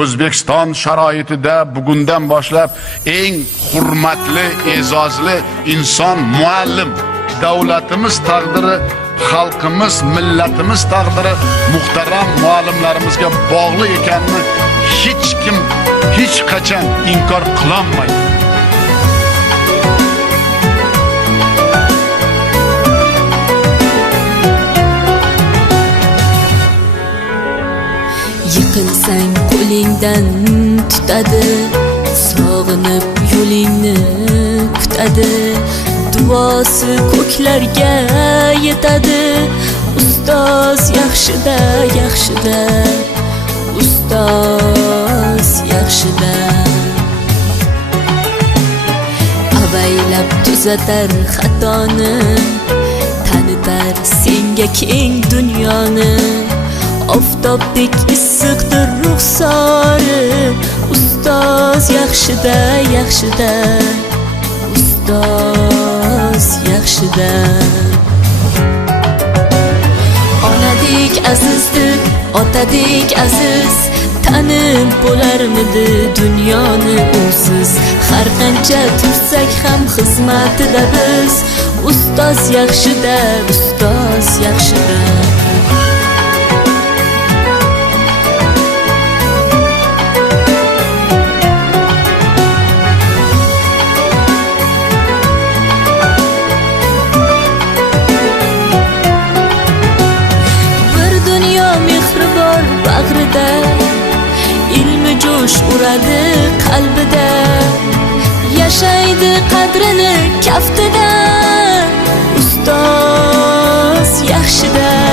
O'zbekiston sharoitida bugundan boshlab eng hurmatli, e'zozli inson muallim. Davlatimiz taqdiri, xalqimiz, millatimiz taqdiri muhtaram muallimlarimizga bog'liq ekanini hech kim hech qachon inkor qilolmaydi. Yiqilsang qo'lingdan tutadi, sog'inib yo'lingni kutadi, duosi ko'klarga yetadi. Ustoz yaxshida, yaxshida, ustoz yaxshida. Avaylab tuzatar xatoni, tanitar senga keng dunyoni. Oftobdek issiqdir ruxsori, ustoz yaxshida, yaxshida, ustoz yaxshida. Onadek azizdir, otadek aziz, tanib bo'larmidi dunyoni usiz. Har qancha tursak ham xizmatida biz, ustoz yaxshida, ustoz yaxshida. Bag'rida ilmi jo'sh uradi qalbida, yashaydi qadrini kaftida, ustoz yaxshida.